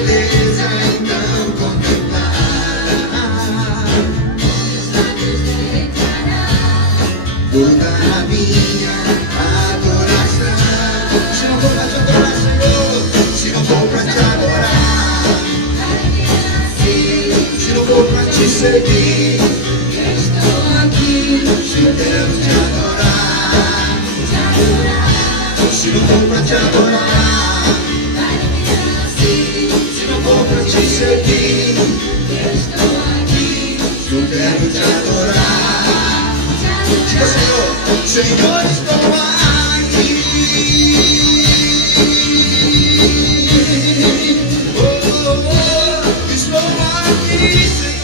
beleza então contemplar. Toda a minha adoração. Se não for pra te adorar, Senhor, se não for pra te adorar, se não for pra te servir, estou aqui. Se eu quero te adorar, se não for pra te adorar, se não for pra te servir, estou aqui. Se eu quero te adorar, diga, Senhor, Senhor, estou aqui. Oh, oh, oh, estou aqui, Senhor.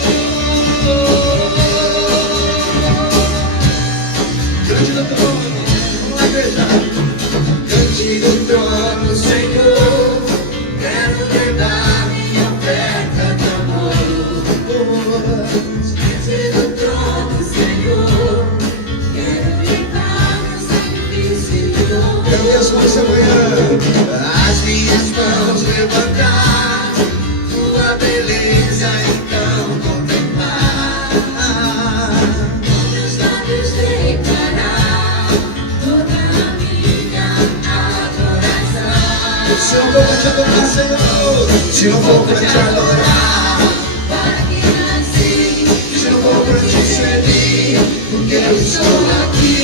Diante do trono, vamos lá, igreja. Diante do trono, Senhor, quero levar minha oferta de amor. Diante do trono, Senhor, quero levar meu sacrifício. Quero ver as mãos essa manhã, as minhas mãos levantar, tua beleza então contemplar. Meus lábios declarar toda a minha adoração. Se eu for pra te adorar, Senhor, se eu for pra te adorar, para que nasci, se eu for pra te servir, porque eu estou aqui.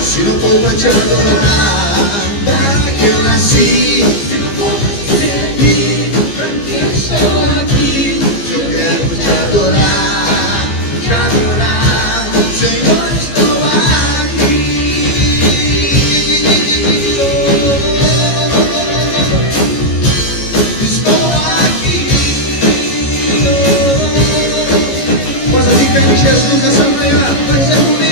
Se não for pra te adorar, para que eu nasci. Se não for pra te servir, pra que eu estou aqui. Eu quero te adorar, Senhor, estou aqui. Estou aqui. Mas assim que Jesus nessa manhã, vai ser comigo.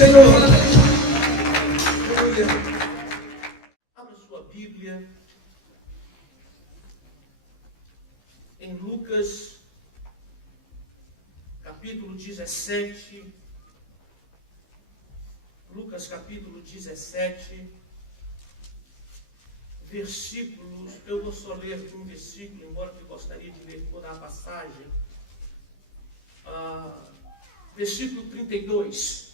Senhor. Abra sua Bíblia em Lucas, capítulo 17. Lucas, capítulo 17, versículos. Eu vou só ler um versículo, embora eu gostaria de ler toda a passagem. Versículo 32.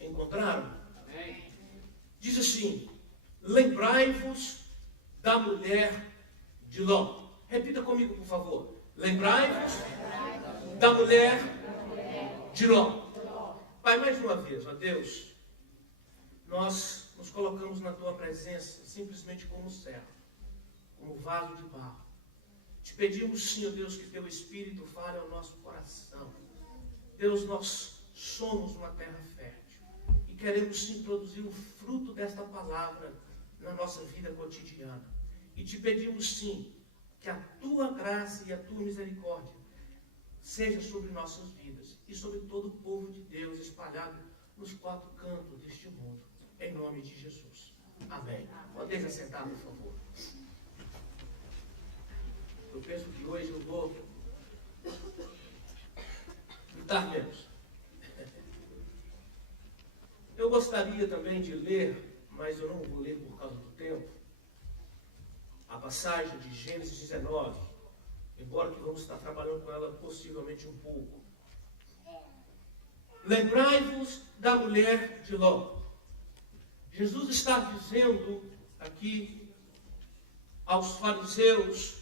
Encontraram? Amém. Diz assim: lembrai-vos da mulher de Ló. Repita comigo, por favor. Lembrai-vos da mulher de Ló. Pai, mais uma vez, ó Deus, nós nos colocamos na tua presença simplesmente como servo, como vaso de barro. Te pedimos, Senhor Deus, que teu Espírito fale ao nosso coração. Deus, nós somos uma terra fértil. Queremos sim produzir o fruto desta palavra na nossa vida cotidiana. E te pedimos sim que a tua graça e a tua misericórdia seja sobre nossas vidas e sobre todo o povo de Deus espalhado nos quatro cantos deste mundo. Em nome de Jesus. Amém. Pode assentar, por favor. Eu penso que hoje eu vou gritar menos. Eu gostaria também de ler, mas eu não vou ler por causa do tempo, a passagem de Gênesis 19, embora que vamos estar trabalhando com ela possivelmente um pouco. Lembrai-vos da mulher de Ló. Jesus está dizendo aqui aos fariseus,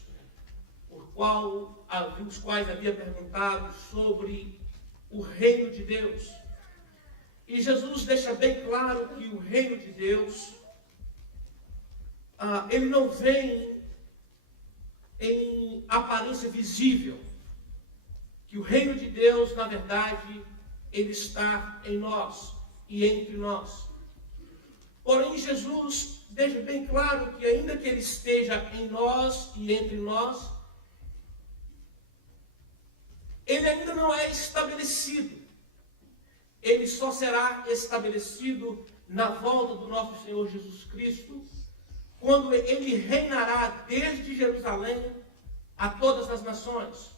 os quais havia perguntado sobre o reino de Deus. E Jesus deixa bem claro que o reino de Deus, ele não vem em aparência visível. Que o reino de Deus, na verdade, ele está em nós e entre nós. Porém, Jesus deixa bem claro que ainda que ele esteja em nós e entre nós, ele ainda não é estabelecido. Ele só será estabelecido na volta do nosso Senhor Jesus Cristo, quando ele reinará desde Jerusalém a todas as nações.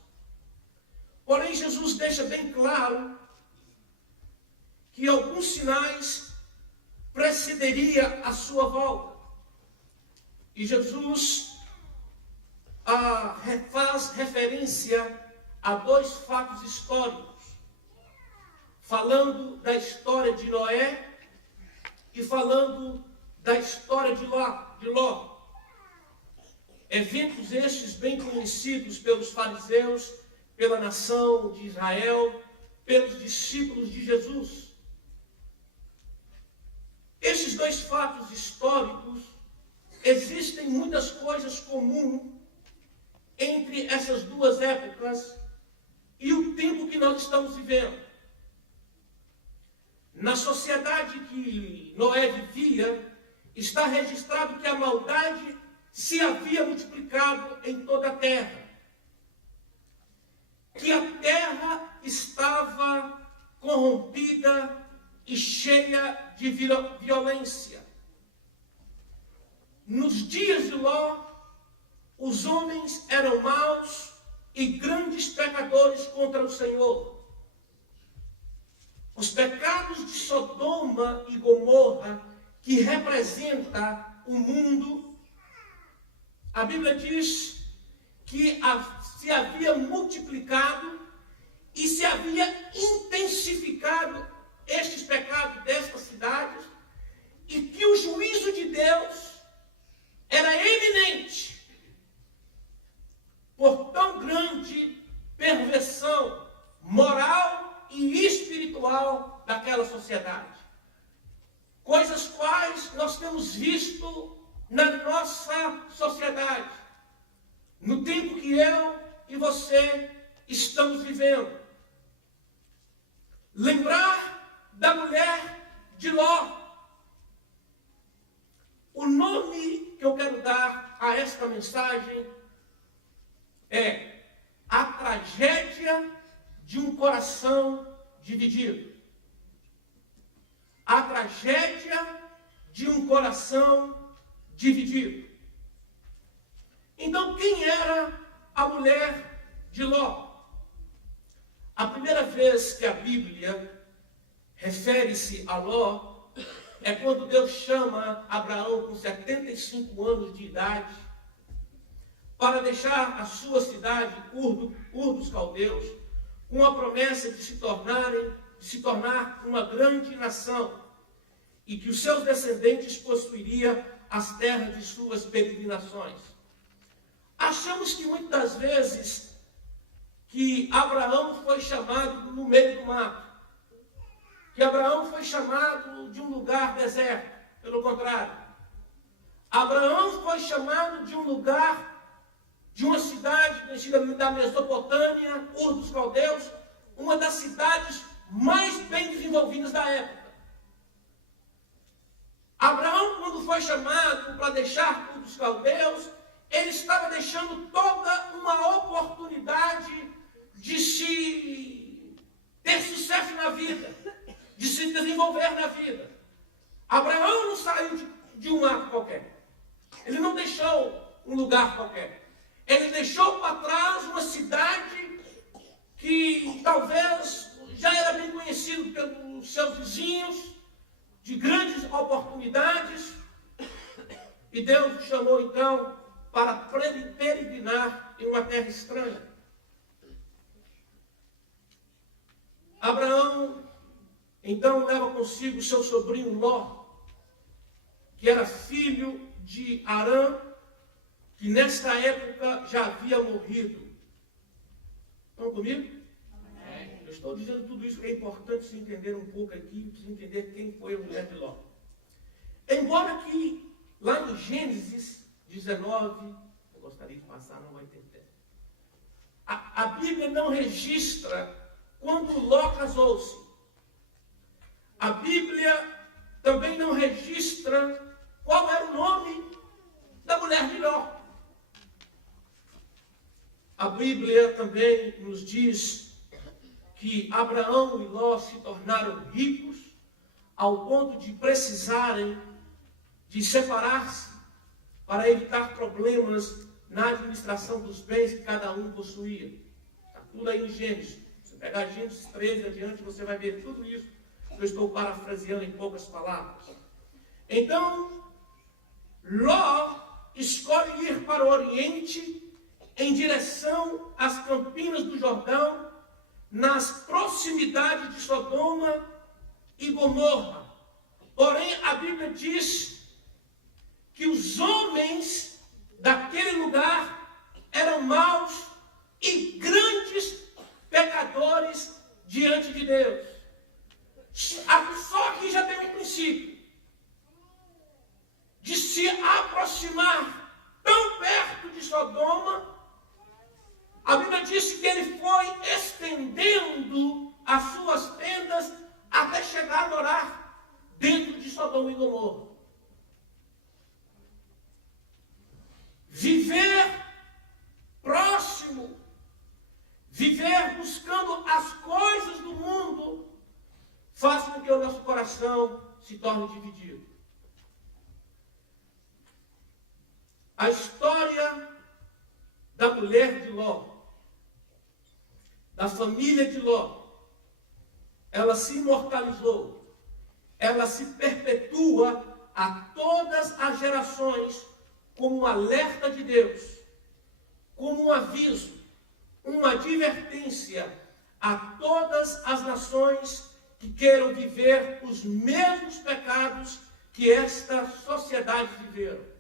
Porém, Jesus deixa bem claro que alguns sinais precederia a sua volta. E Jesus faz referência a dois fatos históricos, falando da história de Noé e falando da história de Ló. Eventos estes bem conhecidos pelos fariseus, pela nação de Israel, pelos discípulos de Jesus. Estes dois fatos históricos, existem muitas coisas comuns entre essas duas épocas e o tempo que nós estamos vivendo. Na sociedade que Noé vivia, está registrado que a maldade se havia multiplicado em toda a terra. Que a terra estava corrompida e cheia de violência. Nos dias de Ló, os homens eram maus e grandes pecadores contra o Senhor. Os pecados de Sodoma e Gomorra, que representa o mundo, a Bíblia diz que se havia multiplicado e se havia intensificado estes pecados destas cidades, e que o juízo de Deus era eminente por tão grande perversão moral e espiritual daquela sociedade. Coisas quais nós temos visto na nossa sociedade, no tempo que eu e você estamos vivendo. Lembrar da mulher de Ló. O nome que eu quero dar a esta mensagem é a tragédia de um coração dividido. A tragédia de um coração dividido. Então, quem era a mulher de Ló? A primeira vez que a Bíblia refere-se a Ló é quando Deus chama Abraão com 75 anos de idade para deixar a sua cidade, Ur dos Caldeus, com a promessa de se tornar uma grande nação e que os seus descendentes possuiriam as terras de suas peregrinações. Achamos que muitas vezes que Abraão foi chamado no meio do mato, que Abraão foi chamado de um lugar deserto. Pelo contrário, Abraão foi chamado de um lugar, de uma cidade conhecida da Mesopotâmia, Ur dos Caldeus, uma das cidades mais bem desenvolvidas da época. Abraão, quando foi chamado para deixar Ur dos Caldeus, ele estava deixando toda uma oportunidade de se ter sucesso na vida, de se desenvolver na vida. Abraão não saiu de um mato qualquer. Ele não deixou um lugar qualquer. Ele deixou para trás uma cidade que talvez já era bem conhecido pelos seus vizinhos, de grandes oportunidades. E Deus o chamou então para peregrinar em uma terra estranha. Abraão então leva consigo seu sobrinho Ló. que era filho de Arã, que nesta época já havia morrido. Estão comigo? Amém. Eu estou dizendo tudo isso, é importante se entender um pouco aqui, se entender quem foi a mulher de Ló. Embora que lá em Gênesis 19, eu gostaria de passar, não vai ter tempo. A Bíblia não registra quando Ló casou-se. A Bíblia também não registra qual era o nome da mulher de Ló. A Bíblia também nos diz que Abraão e Ló se tornaram ricos ao ponto de precisarem de separar-se para evitar problemas na administração dos bens que cada um possuía. Está tudo aí em Gênesis. Se pegar Gênesis 13 adiante, você vai ver tudo isso que eu estou parafraseando em poucas palavras. Então, Ló escolhe ir para o Oriente em direção às campinas do Jordão, nas proximidades de Sodoma e Gomorra. Porém, a Bíblia diz que os homens daquele lugar eram maus e grandes pecadores diante de Deus. Só aqui já tem um princípio de se aproximar tão perto de Sodoma. A Bíblia diz que ele foi estendendo as suas tendas até chegar a morar dentro de Sodoma e Gomorra. Viver próximo, viver buscando as coisas do mundo, faz com que o nosso coração se torne dividido. A história da mulher de Ló, da família de Ló, ela se imortalizou, ela se perpetua a todas as gerações como um alerta de Deus, como um aviso, uma advertência a todas as nações que queiram viver os mesmos pecados que esta sociedade viveram.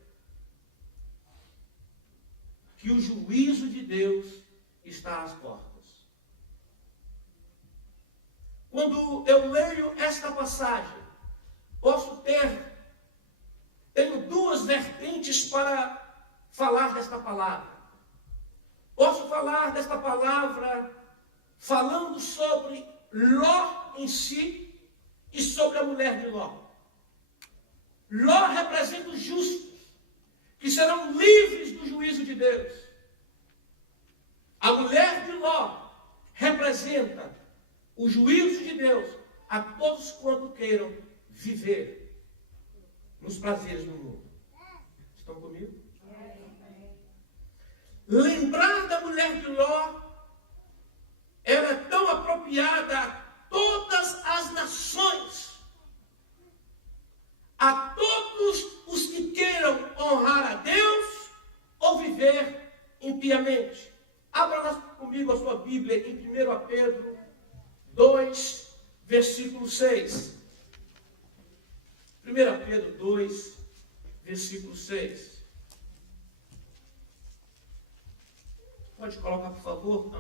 Que o juízo de Deus está às portas. Quando eu leio esta passagem, tenho duas vertentes para falar desta palavra. Posso falar desta palavra falando sobre Ló em si e sobre a mulher de Ló. Ló representa os justos, que serão livres do juízo de Deus. A mulher de Ló representa o juízo de Deus a todos quanto queiram viver nos prazeres do mundo. Estão comigo? Lembrar da mulher de Ló era tão apropriada a todas as nações, a todos os que queiram honrar a Deus ou viver impiamente. Abra comigo a sua Bíblia em 1 Pedro 2, versículo 6. 1 Pedro 2, versículo 6. Pode colocar, por favor,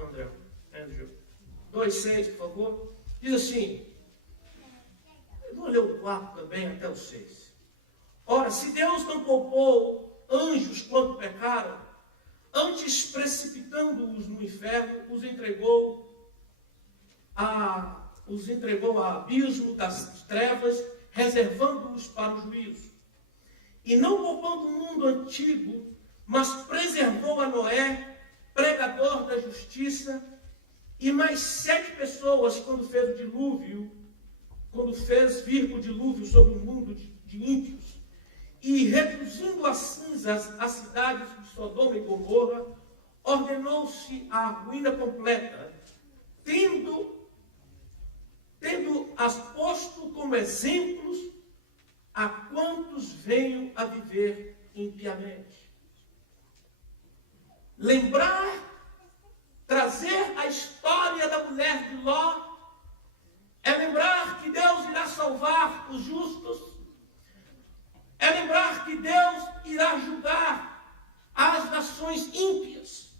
Andrew. 2,6, por favor. Diz assim, eu vou ler o 4 também até o 6. Ora, se Deus não poupou anjos quando pecaram, antes precipitando-os no inferno, os entregou a abismo das trevas, reservando-os para o juízo. E não poupando o mundo antigo, mas preservou a Noé, pregador da justiça, e mais 7 pessoas quando fez vir o dilúvio sobre o mundo de ímpios, e reduzindo a cinzas as cidades de Sodoma e Gomorra, ordenou-se a ruína completa, tendo-as posto como exemplos a quantos venham a viver impiamente. Trazer a história da mulher de Ló, é lembrar que Deus irá salvar os justos, É lembrar que Deus irá julgar as nações ímpias.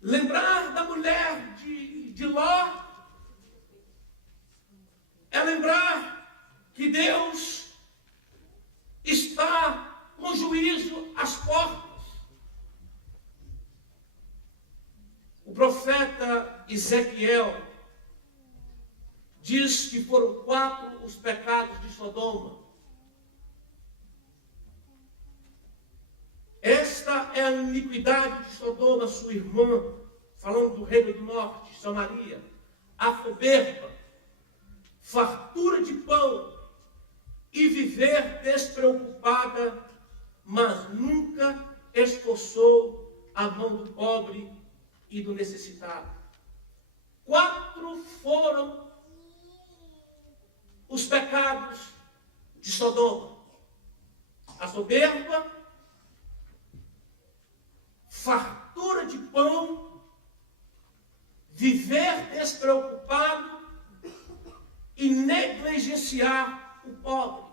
Lembrar da mulher de Ló é lembrar que Deus está com juízo às portas. O profeta Ezequiel diz que foram 4 os pecados de Sodoma. Esta é a iniquidade de Sodoma, sua irmã, falando do reino do norte, Samaria. A soberba, fartura de pão e viver despreocupada, mas nunca esforçou a mão do pobre e do necessitado. 4 foram os pecados de Sodoma: a soberba, fartura de pão, viver despreocupado e negligenciar o pobre.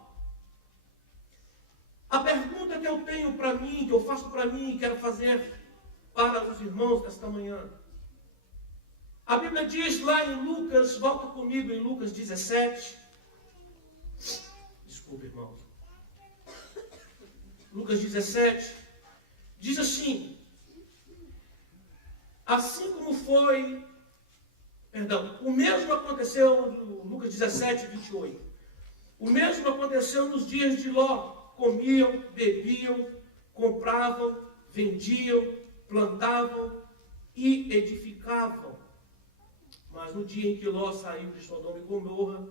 A pergunta que eu tenho para mim, que eu faço para mim e quero fazer para os irmãos desta manhã. A Bíblia diz lá em Lucas, volta comigo em Lucas 17. Desculpa, irmãos. Lucas 17 diz assim: assim como foi, o mesmo aconteceu, Lucas 17, 28. O mesmo aconteceu nos dias de Ló. Comiam, bebiam, compravam, vendiam, plantavam e edificavam. Mas no dia em que Ló saiu de Sodoma e Gomorra,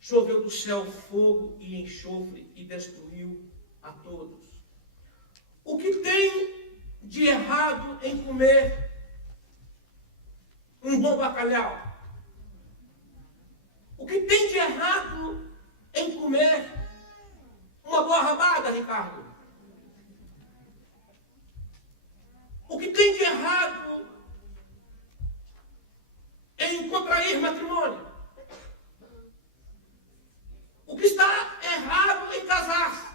choveu do céu fogo e enxofre e destruiu a todos. O que tem de errado em comer um bom bacalhau? O que tem de errado em comer uma boa rabada, Ricardo? O que tem de errado em contrair matrimônio? O que está errado em casar-se?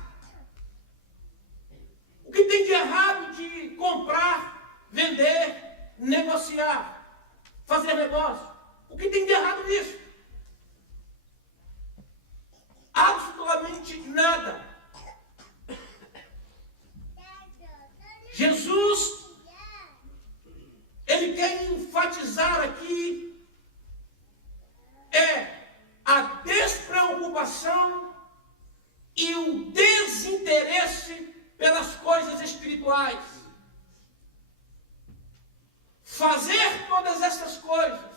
O que tem de errado de comprar, vender, negociar, fazer negócio? O que tem de errado nisso? Absolutamente nada. Jesus, ele quer enfatizar aqui a despreocupação e o desinteresse pelas coisas espirituais. Fazer todas essas coisas,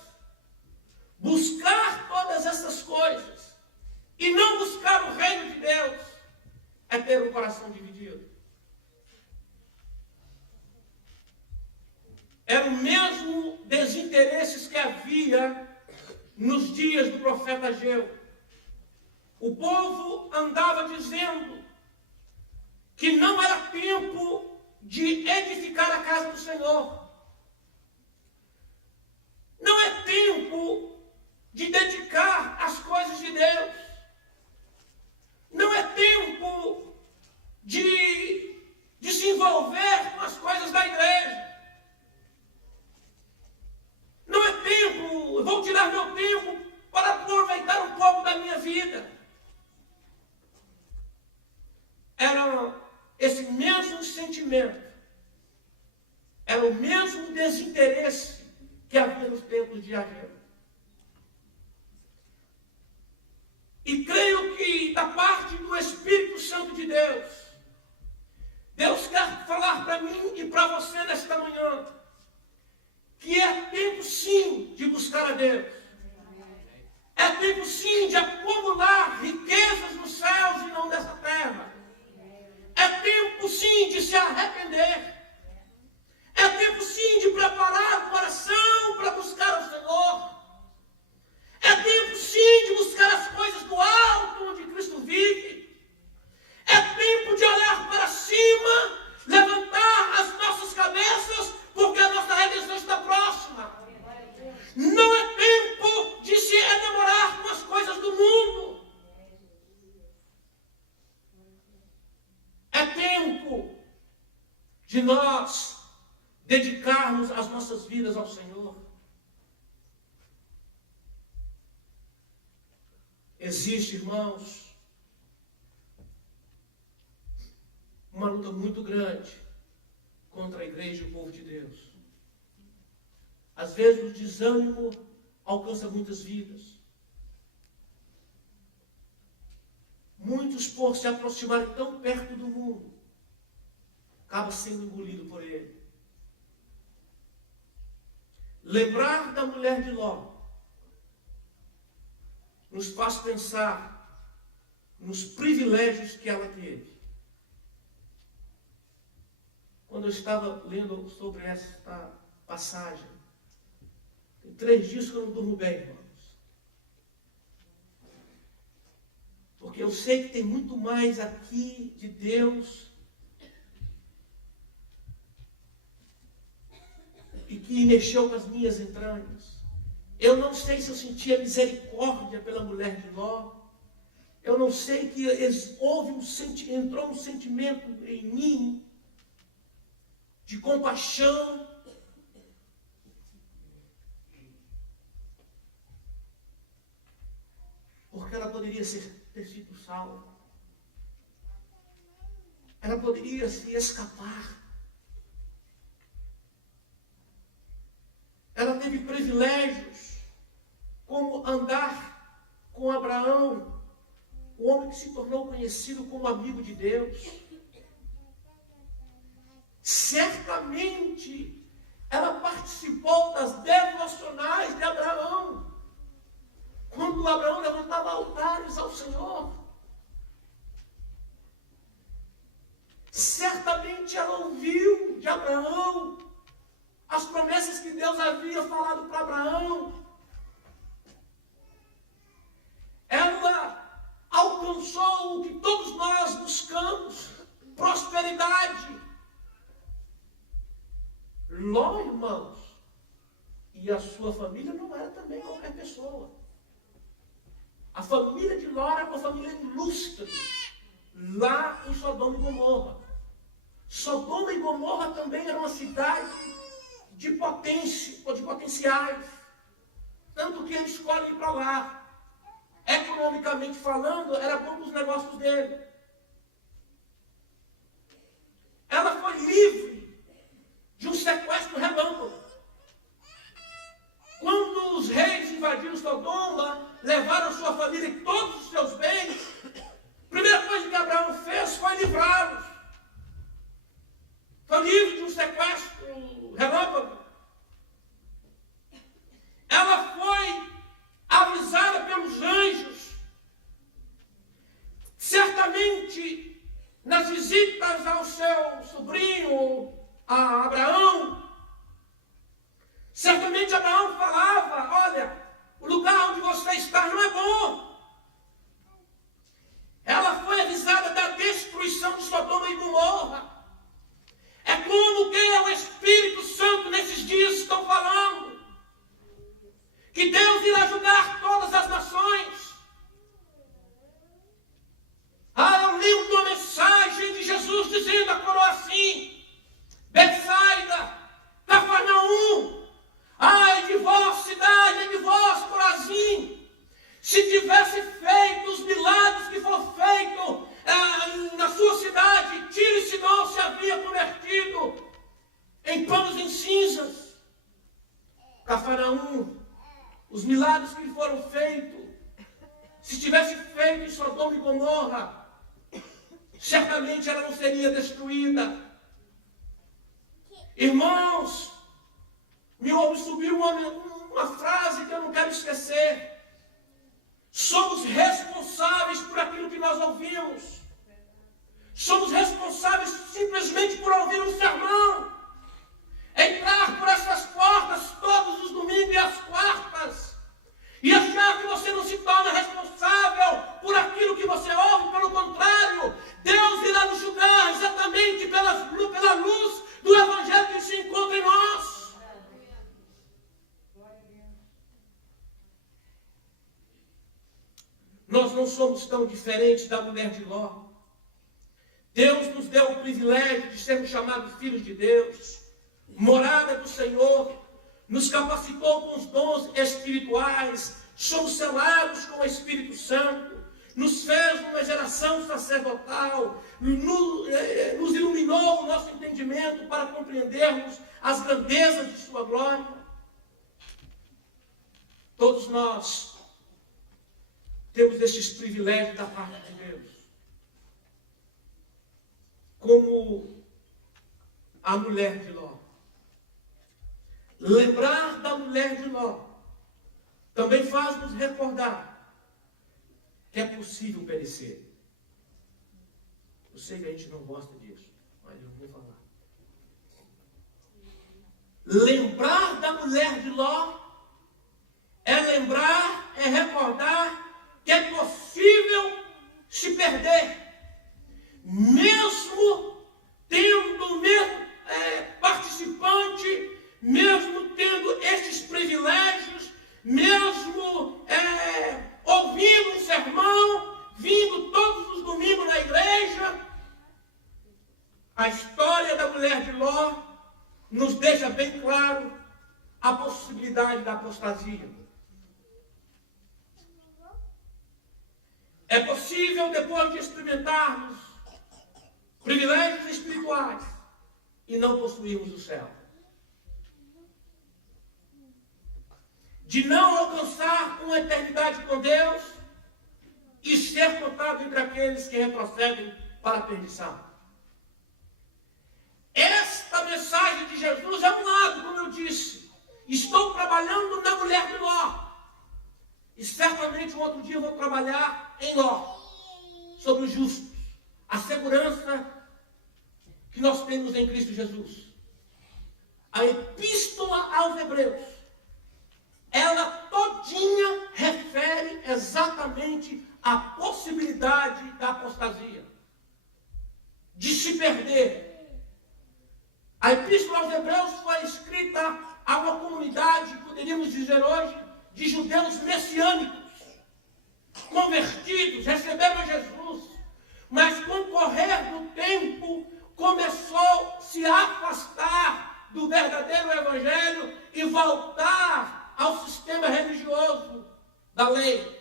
buscar todas essas coisas e não buscar o reino de Deus, é ter um coração dividido. Eram o mesmo desinteresses que havia nos dias do profeta Ageu. O povo andava dizendo que não era tempo de edificar a casa do Senhor. Não é tempo de dedicar as coisas de Deus. Não é tempo de se envolver com as coisas da igreja. Não é tempo, vou tirar meu tempo para aproveitar um pouco da minha vida. Era esse mesmo sentimento, era o mesmo desinteresse que havia nos tempos de Ageu. E creio que da parte do Espírito Santo de Deus, Deus quer falar para mim e para você nesta manhã, que é tempo sim de buscar a Deus. É tempo sim de acumular riquezas nos céus e não nessa terra. É tempo sim de se arrepender. É tempo sim de preparar o coração para buscar o Senhor. É tempo sim de buscar as coisas do alto onde Cristo vive. É tempo de olhar para cima, levantar as nossas cabeças, porque a nossa redenção está próxima. Não é tempo de se enamorar com as coisas do mundo. de nós dedicarmos as nossas vidas ao Senhor. Existe, irmãos, uma luta muito grande contra a igreja e o povo de Deus. Às vezes o desânimo alcança muitas vidas. Muitos, por se aproximarem tão perto do mundo, acabam sendo engolidos por ele. Lembrar da mulher de Ló nos faz pensar nos privilégios que ela teve. Quando eu estava lendo sobre esta passagem, tem 3 dias que eu não durmo bem, irmãos. Porque eu sei que tem muito mais aqui de Deus e que mexeu com as minhas entranhas. Eu não sei se eu sentia misericórdia pela mulher de Ló. Eu não sei que entrou um sentimento em mim de compaixão. Porque ela poderia ter sido salva. Ela poderia se escapar. Ela teve privilégios, como andar com Abraão, o homem que se tornou conhecido como amigo de Deus. Certamente, ela participou das devocionais de Abraão, quando Abraão levantava altares ao Senhor. Certamente ela ouviu de Abraão as promessas que Deus havia falado para Abraão. Ela alcançou o que todos nós buscamos: prosperidade. Ló, irmãos, e a sua família não era também qualquer pessoa. A família de Ló era uma família ilustre, lá em Sodoma e Gomorra. Sodoma e Gomorra também era uma cidade de potência, ou de potenciais. Tanto que ele escolhe ir para lá. Economicamente falando, era bom para os negócios dele. Ela foi livre de um sequestro relâmpago. Quando os reis invadiram Sodoma, levaram sua família e todos os seus bens, a primeira coisa que Abraão fez foi livrá-los. Foi livre de um sequestro relâmpago. Ela foi avisada pelos anjos. Certamente, nas visitas ao seu sobrinho, a Abraão, certamente Abraão falava: olha, o lugar onde você está não é bom. Ela foi avisada da destruição de Sodoma e Gomorra. É como que o Espírito Santo nesses dias estão falando que Deus irá julgar todas as nações. Eu li uma mensagem de Jesus dizendo a coroa assim: Betsaida, Cafarnaum, ai de vós, cidade, ai de vós, Corazim, se tivesse feito os milagres que foram feitos na sua cidade, Tiro e Sidom se havia convertido em panos em cinzas. Cafarnaum, os milagres que foram feitos, se tivesse feito em Sodoma e Gomorra, certamente ela não seria destruída. Irmãos, me ouve subir uma frase que eu não quero esquecer. Somos responsáveis por aquilo que nós ouvimos. Somos responsáveis simplesmente por ouvir um sermão. Entrar por essas portas todos os domingos e as quartas e achar que você não se torna responsável por aquilo que você ouve. Pelo contrário, Deus irá nos julgar exatamente pela luz do Evangelho que se encontra em nós. Nós não somos tão diferentes da mulher de Ló. Deus nos deu o privilégio de sermos chamados filhos de Deus, morada do Senhor, nos capacitou com os dons espirituais, somos selados com o Espírito Santo, nos fez uma geração sacerdotal, nos iluminou o nosso entendimento para compreendermos as grandezas de sua glória. Todos nós temos estes privilégios da parte de Deus. Como a mulher de Ló. Lembrar da mulher de Ló também faz nos recordar que é possível perecer. Eu sei que a gente não gosta disso, mas eu vou falar. Lembrar da mulher de Ló é lembrar, é recordar que é possível se perder, mesmo tendo, participante, mesmo tendo estes privilégios, mesmo ouvindo um sermão, vindo todos os domingos na igreja. A história da mulher de Ló nos deixa bem claro a possibilidade da apostasia. É possível, depois de experimentarmos privilégios espirituais, e não possuirmos o céu. De não alcançar uma eternidade com Deus e ser contado entre aqueles que retrocedem para a perdição. Esta mensagem de Jesus é um lado, como eu disse. Estou trabalhando na mulher de Ló. E certamente um outro dia eu vou trabalhar em Ló, sobre os justos. A segurança que nós temos em Cristo Jesus. A epístola aos Hebreus, ela todinha refere exatamente à possibilidade da apostasia, de se perder. A epístola aos Hebreus foi escrita a uma comunidade, poderíamos dizer hoje, de judeus messiânicos, convertidos, receberam Jesus, mas com o correr do tempo começou a se afastar do verdadeiro evangelho e voltar ao sistema religioso da lei.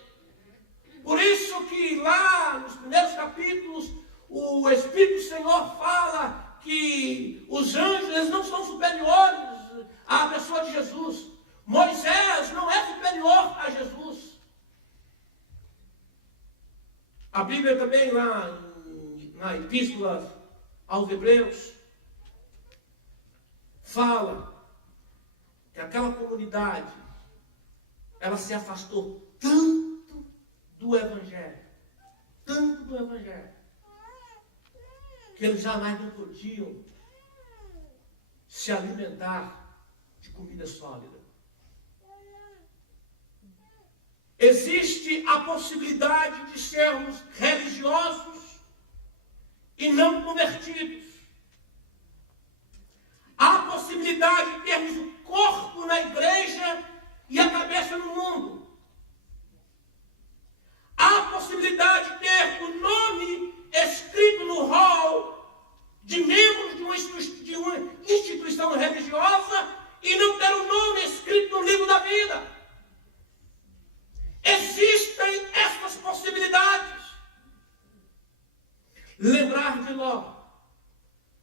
Por isso que lá nos primeiros capítulos o Espírito do Senhor fala que os anjos eles não são superiores à pessoa de Jesus. Moisés não é superior a Jesus. A Bíblia também lá na epístola aos Hebreus fala que aquela comunidade ela se afastou tanto do Evangelho, que eles jamais não podiam se alimentar de comida sólida. Existe a possibilidade de sermos religiosos e não convertidos. Há a possibilidade de termos o corpo na igreja e a cabeça no mundo. Há a possibilidade de ter o nome escrito no rol de membros de uma instituição religiosa e não ter o nome escrito no livro da vida. Existem essas possibilidades. Lembrar de Ló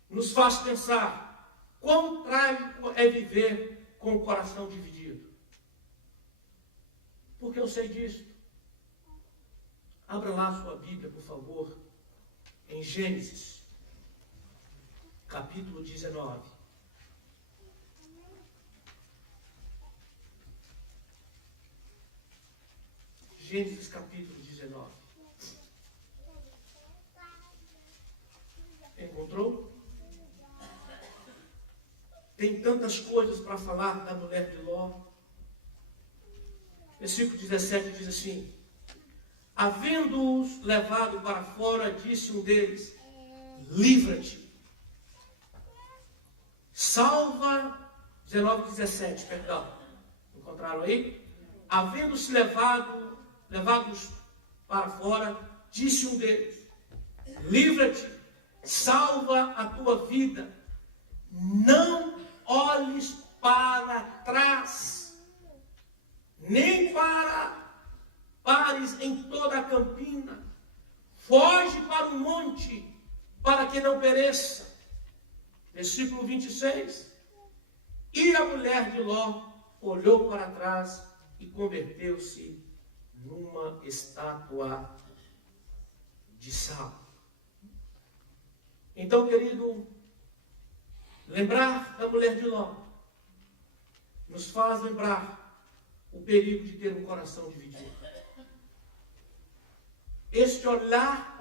nos faz pensar quão trágico é viver com o coração dividido. Porque eu sei disso. Abra lá sua Bíblia, por favor, em Gênesis, capítulo 19. Gênesis capítulo 19. Encontrou? Tem tantas coisas para falar da mulher de Ló. Versículo 17 diz assim: havendo-os levado para fora, disse um deles: livra-te. Salva, 19:17, perdão. Encontraram aí? Havendo-se levados para fora, disse um deles: livra-te, salva a tua vida. Não olhes para trás, nem pares em toda a campina. Foge para o monte, para que não pereça. Versículo 26. E a mulher de Ló olhou para trás e converteu-se numa estátua de sal. Então, querido, lembrar da mulher de Ló nos faz lembrar o perigo de ter um coração dividido. Este olhar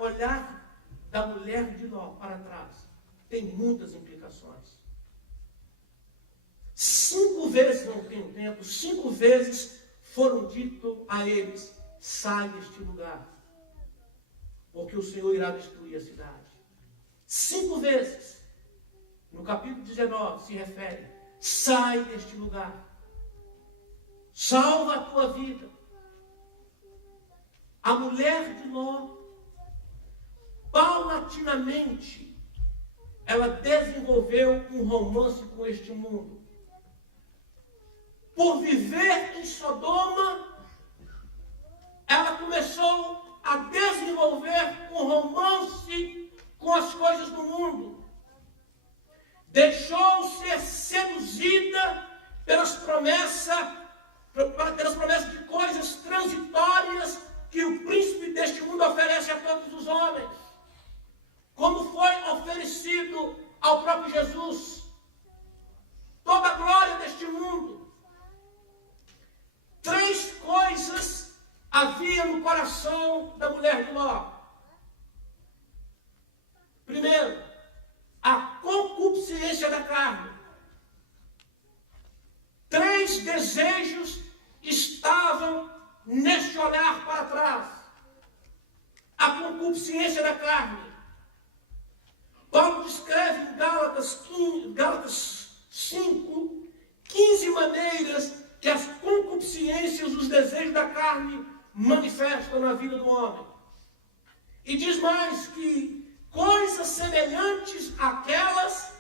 da mulher de Ló para trás tem muitas implicações. 5 vezes, não tenho tempo, 5 vezes foram dito a eles: sai deste lugar, porque o Senhor irá destruir a cidade. 5 vezes, no capítulo 19 se refere: sai deste lugar, salva a tua vida. A mulher de Ló, paulatinamente, ela desenvolveu um romance com este mundo. Por viver em Sodoma, ela começou a desenvolver um romance com as coisas do mundo. Deixou ser seduzida pelas promessas de coisas transitórias que o príncipe deste mundo oferece a todos os homens, como foi oferecido ao próprio Jesus. Toda a glória deste mundo. 3 coisas havia no coração da mulher de Ló. Primeiro, a concupiscência da carne. 3 desejos estavam neste olhar para trás. A concupiscência da carne. Paulo descreve em Gálatas 5, 15 maneiras que as concupiscências, os desejos da carne manifestam na vida do homem. E diz mais que coisas semelhantes àquelas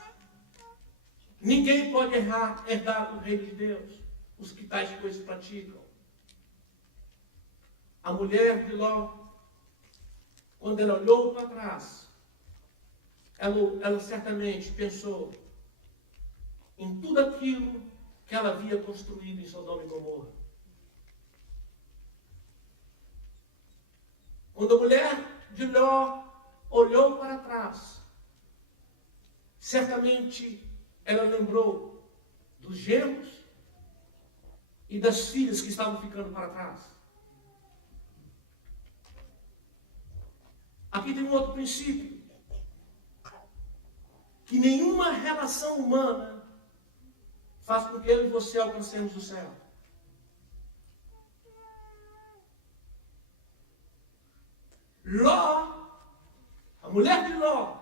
ninguém pode herdar o reino de Deus, os que tais coisas praticam. A mulher de Ló, quando ela olhou para trás, ela certamente pensou em tudo aquilo que ela havia construído em Sodoma e Gomorra. Quando a mulher de Ló olhou para trás, certamente ela lembrou dos genros e das filhas que estavam ficando para trás. Aqui tem um outro princípio, que nenhuma relação humana faz com que eu e você alcancemos o céu. Ló, a mulher de Ló,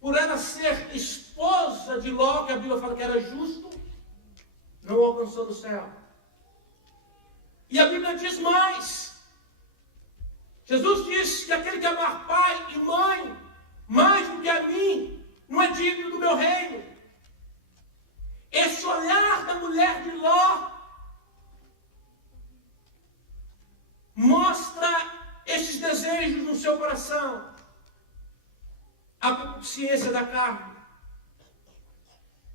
por ela ser esposa de Ló, que a Bíblia fala que era justo, não alcançou o céu. E a Bíblia diz mais. Jesus disse que aquele que amar pai e mãe mais do que a mim, não é digno do meu reino. Esse olhar da mulher de Ló mostra esses desejos no seu coração. A concupiscência da carne.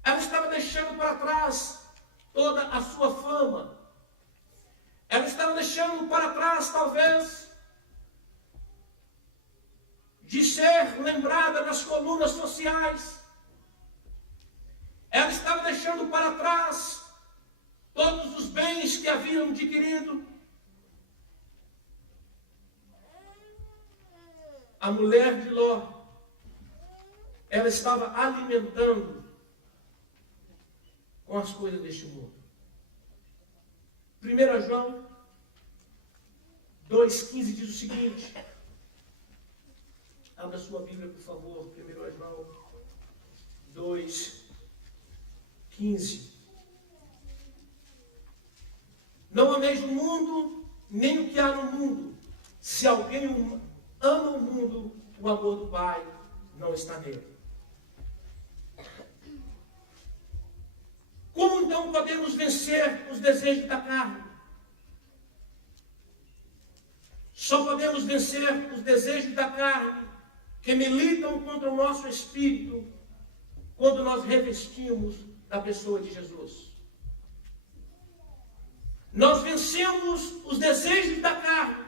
Ela estava deixando para trás toda a sua fama. Ela estava deixando para trás, talvez, de ser lembrada nas colunas sociais. Ela estava deixando para trás todos os bens que haviam adquirido. A mulher de Ló, ela estava alimentando com as coisas deste mundo. 1 João 2,15 diz o seguinte. Abra sua Bíblia, por favor. 1 João 2,15. Não ameis o mundo, nem o que há no mundo. Se alguém ama o mundo, o amor do Pai não está nele. Como então podemos vencer os desejos da carne? Só podemos vencer os desejos da carne que militam contra o nosso espírito quando nós revestimos da pessoa de Jesus. Nós vencemos os desejos da carne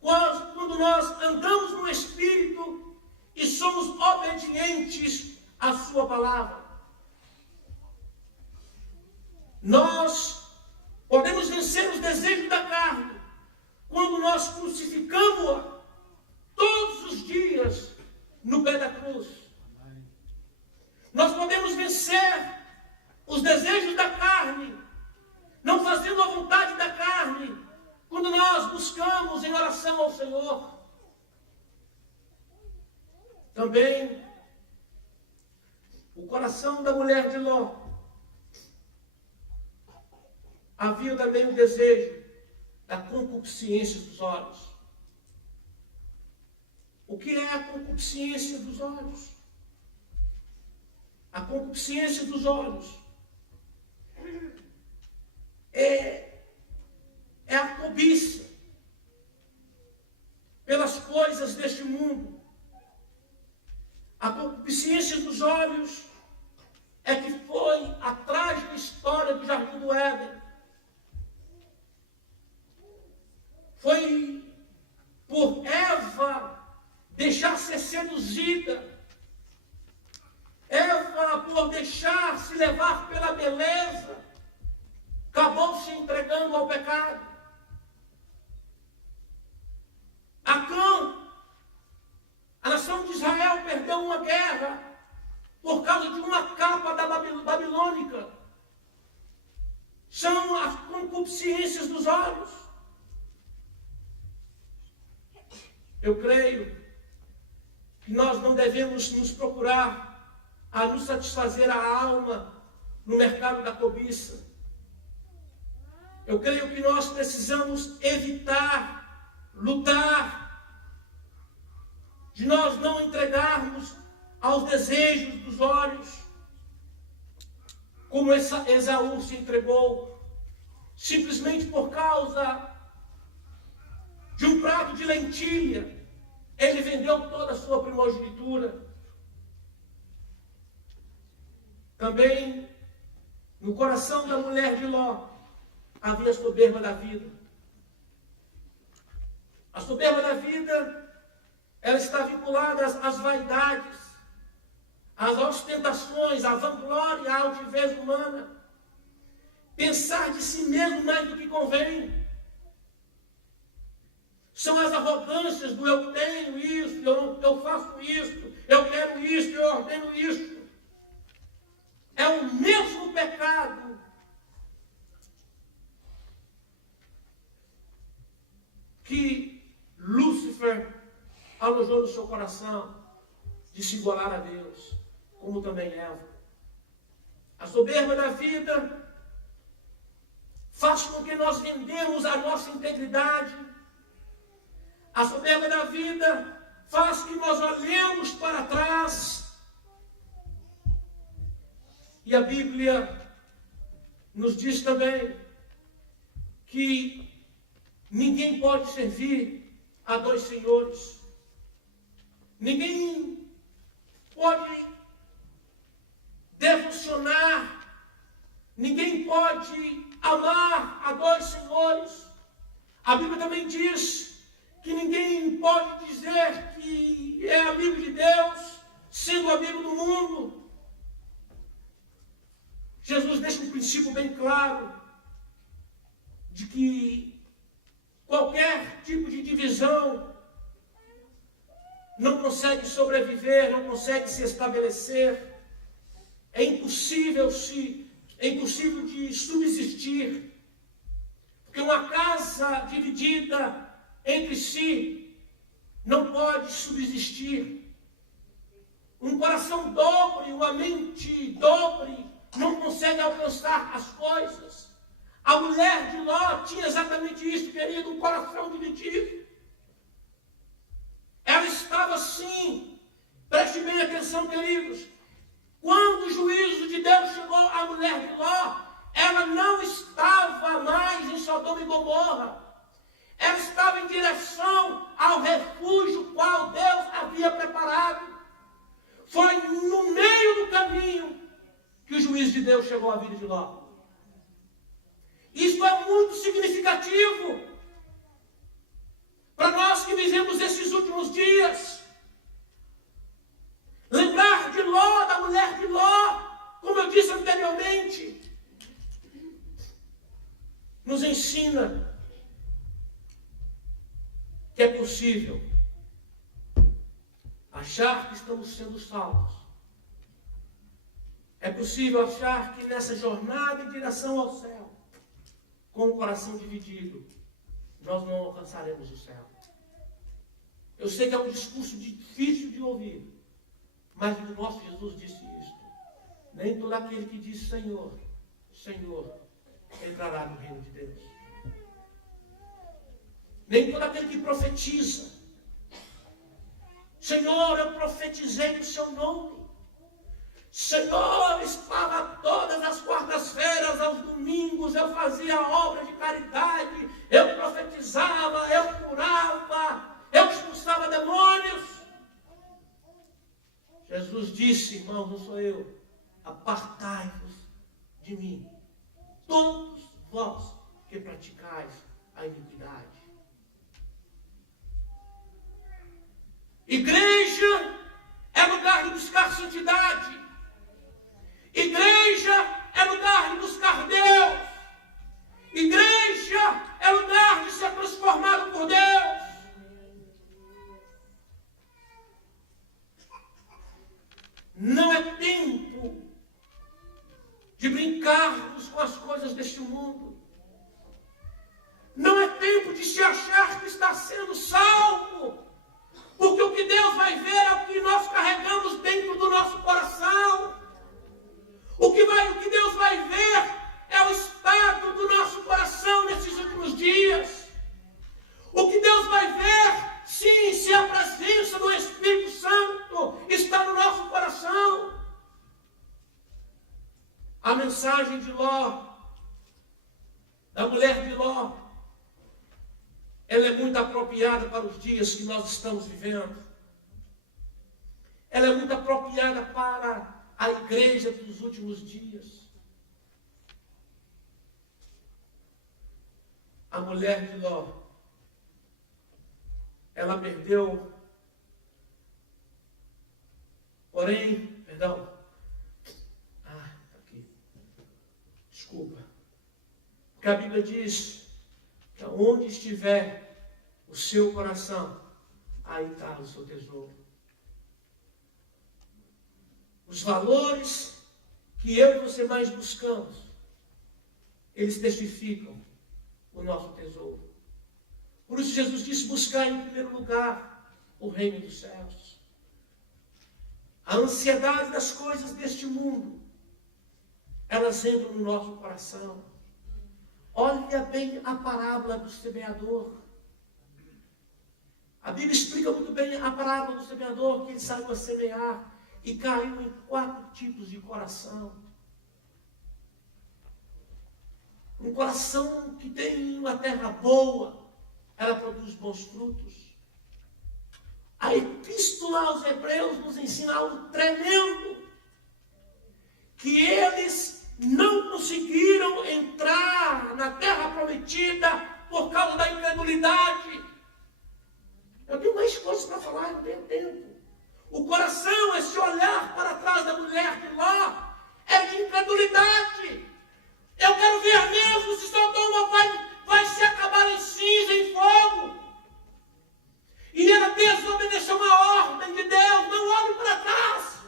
quando nós andamos no Espírito e somos obedientes à sua palavra. Nós podemos vencer os desejos da carne quando nós crucificamos-a todos os dias no pé da cruz. Nós podemos vencer os desejos da carne, não fazendo a vontade da carne, quando nós buscamos em oração ao Senhor. Também, o coração da mulher de Ló havia também o desejo da concupiscência dos olhos. O que é a concupiscência dos olhos? A concupiscência dos olhos é a cobiça pelas coisas deste mundo. A concupiscência dos olhos é que foi a trágica história do Jardim do Éden. Foi por Eva deixar ser seduzida. Eva, por deixar se levar pela beleza, acabou se entregando ao pecado. Acã, a nação de Israel perdeu uma guerra por causa de uma capa da babilônica. São as concupiscências dos olhos. Eu creio que nós não devemos nos procurar a nos satisfazer a alma no mercado da cobiça. Eu creio que nós precisamos evitar, lutar, de nós não entregarmos aos desejos dos olhos, como Esaú se entregou, simplesmente por causa de um prato de lentilha. Ele vendeu toda a sua primogenitura. Também, no coração da mulher de Ló, havia a soberba da vida. A soberba da vida, ela está vinculada às vaidades, às ostentações, à vanglória, à altivez humana. Pensar de si mesmo mais do que convém. São as arrogâncias do eu tenho isso, eu faço isso, eu quero isso, eu ordeno isso. É o mesmo pecado que Lúcifer alojou no seu coração de se igualar a Deus, como também Eva. A soberba da vida faz com que nós vendemos a nossa integridade. A soberba da vida faz que nós olhemos para trás. E a Bíblia nos diz também que ninguém pode servir a dois senhores. Ninguém pode devocionar. Ninguém pode amar a dois senhores. A Bíblia também diz que ninguém pode dizer que é amigo de Deus, sendo amigo do mundo. Jesus deixa um princípio bem claro de que qualquer tipo de divisão não consegue sobreviver, não consegue se estabelecer. É impossível de subsistir. Porque uma casa dividida entre si não pode subsistir. Um coração dobre, uma mente dobre, não consegue alcançar as coisas. A mulher de Ló tinha exatamente isso, querido, um coração dividido. Ela estava, sim, atenção, queridos. Quando o juízo de Deus chegou à mulher de Ló, ela não estava mais em Sodoma e Gomorra. Ela estava em direção ao refúgio qual Deus havia preparado. Foi no meio do caminho que o juízo de Deus chegou à vida de Ló. Isso é muito significativo para nós que vivemos esses últimos dias. Lembrar de Ló, da mulher de Ló, como eu disse anteriormente, nos ensina que é possível achar que estamos sendo salvos. É possível achar que nessa jornada em direção ao céu, com o coração dividido, nós não alcançaremos o céu. Eu sei que é um discurso difícil de ouvir, mas o nosso Jesus disse isto. Nem todo aquele que diz Senhor, Senhor, entrará no reino de Deus. Nem todo aquele que profetiza. Senhor, eu profetizei o seu nome. Senhor, estava todas as quartas-feiras, aos domingos, eu fazia obra de caridade, eu profetizava, eu curava, eu expulsava demônios. Jesus disse, irmãos, não sou eu, apartai-vos de mim, todos vós que praticais a iniquidade. Igreja é lugar de buscar santidade. Igreja é lugar de buscar Deus. Igreja é lugar de ser transformado por Deus. Não é tempo de brincarmos com as coisas deste mundo. Não é tempo de se achar que está sendo salvo. Porque o que Deus vai ver é o que nós carregamos dentro do nosso coração. O que Deus vai ver é o estado do nosso coração nesses últimos dias. O que Deus vai ver, sim, se a presença do Espírito Santo está no nosso coração. A mensagem de Ló, da mulher de Ló, ela é muito apropriada para os dias que nós estamos vivendo. Ela é muito apropriada para a igreja dos últimos dias. A mulher de Ló, ela perdeu, desculpa, porque a Bíblia diz que onde estiver o seu coração, aí está o seu tesouro. Os valores que eu e você mais buscamos, eles testificam o nosso tesouro. Por isso Jesus disse, buscar em primeiro lugar o reino dos céus. A ansiedade das coisas deste mundo, elas entram no nosso coração. Olha bem a parábola do semeador. A Bíblia explica muito bem a parábola do semeador, que ele saiu a semear e caiu em 4 tipos de coração. Um coração que tem uma terra boa, ela produz bons frutos. A Epístola aos Hebreus nos ensina algo tremendo, que eles não conseguiram entrar na terra prometida por causa da incredulidade. Eu tenho mais coisas para falar, não tenho tempo. O coração, esse olhar para trás da mulher de Ló, é de incredulidade. Eu quero ver mesmo se Sodoma vai se acabar em cinza, em fogo. E ela desobedeceu uma ordem de Deus, não olhe para trás.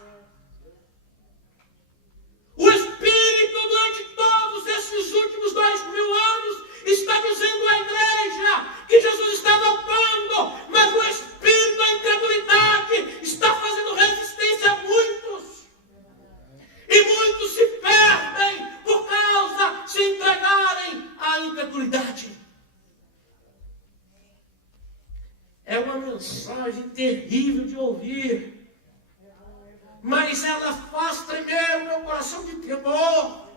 O Espírito, durante todos esses últimos 2000 anos, está dizendo à igreja que Jesus está voltando, mas o Espírito da incredulidade está fazendo resistência a muitos. E muitos se perdem por causa de se entregarem à incredulidade. É uma mensagem terrível de ouvir. mas ela faz tremer o meu coração de temor,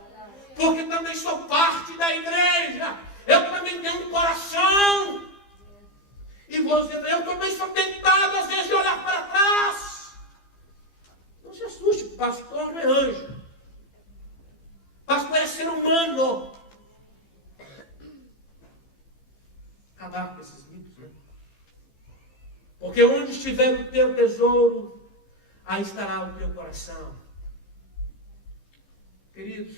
porque também sou parte da igreja, eu também tenho um coração, e você, eu também sou tentado às vezes de olhar para trás. Não se assuste, pastor não é anjo, pastor é ser humano. Acabar com esses mitos, né? Porque onde estiver o teu tesouro, aí estará o teu coração. Queridos,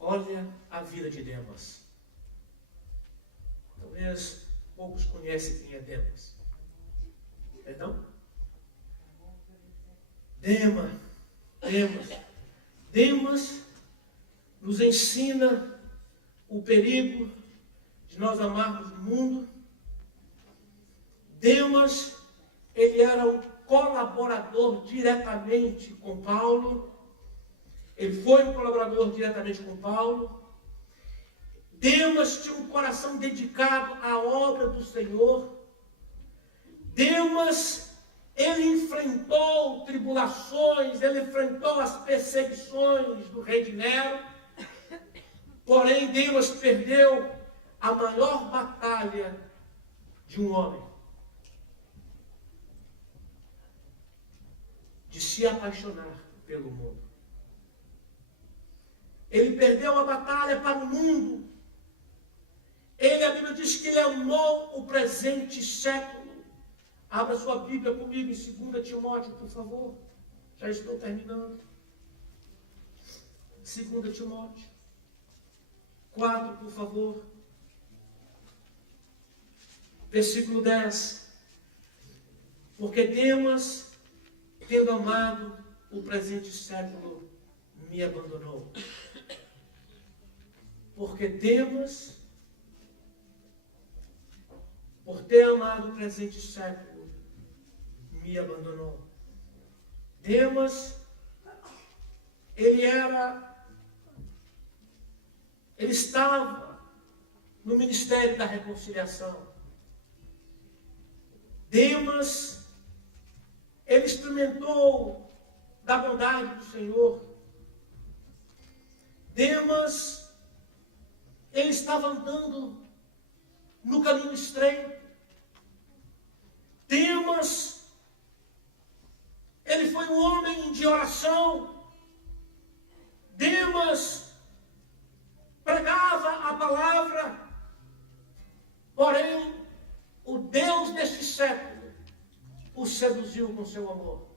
olha a vida de Demas. Talvez poucos conhecem quem é Demas. Perdão? Demas nos ensina o perigo de nós amarmos o mundo. Demas, ele era um colaborador diretamente com Paulo. Ele foi um colaborador diretamente com Paulo. Demas tinha um coração dedicado à obra do Senhor. Demas, ele enfrentou tribulações, ele enfrentou as perseguições do rei de Nero. Porém, Demas perdeu a maior batalha de um homem, de se apaixonar pelo mundo. Ele perdeu a batalha para o mundo. A Bíblia diz que ele amou o presente século. Abra sua Bíblia comigo em 2 Timóteo, por favor. Já estou terminando. 2 Timóteo 4, por favor. Versículo 10. Porque Demas, tendo amado o presente século, me abandonou. Porque Demas, por ter amado o presente século, me abandonou. Demas, ele estava no ministério da reconciliação. Demas, ele experimentou da bondade do Senhor. Demas, ele estava andando no caminho estreito. Demas, ele foi um homem de oração. Demas pregava a palavra, porém, o Deus deste século o seduziu com seu amor.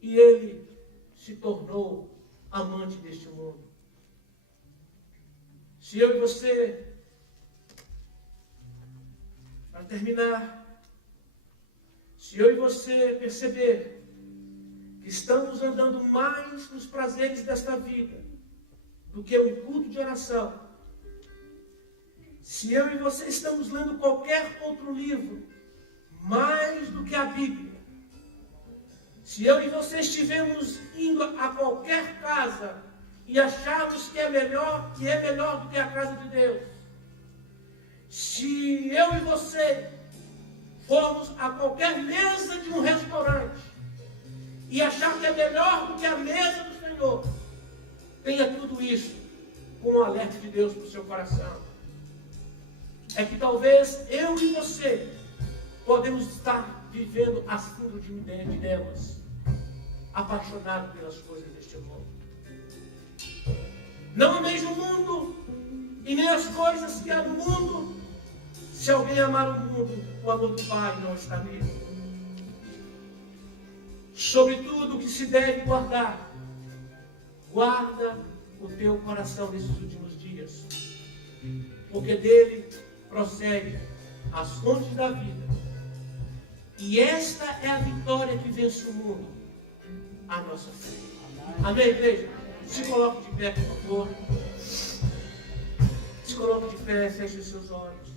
E ele se tornou amante deste mundo. Se eu e você, para terminar, se eu e você perceber que estamos andando mais nos prazeres desta vida do que um culto de oração, se eu e você estamos lendo qualquer outro livro mais do que a Bíblia, se eu e você estivermos indo a qualquer casa e acharmos que é melhor do que a casa de Deus, se eu e você formos a qualquer mesa de um restaurante e achar que é melhor do que a mesa do Senhor, tenha tudo isso com o alerta de Deus para o seu coração. É que talvez eu e você podemos estar vivendo a síndrome de Demas, apaixonado pelas coisas deste mundo. Não ameis o mundo e nem as coisas que há no mundo. Se alguém amar o mundo, o amor do Pai não está nele. Sobretudo o que se deve guardar, guarda o teu coração nesses últimos dias, porque dele procede as fontes da vida. E esta é a vitória que vence o mundo, a nossa fé. Amém, igreja? Se coloque de pé, por favor. Se coloque de pé, feche os seus olhos.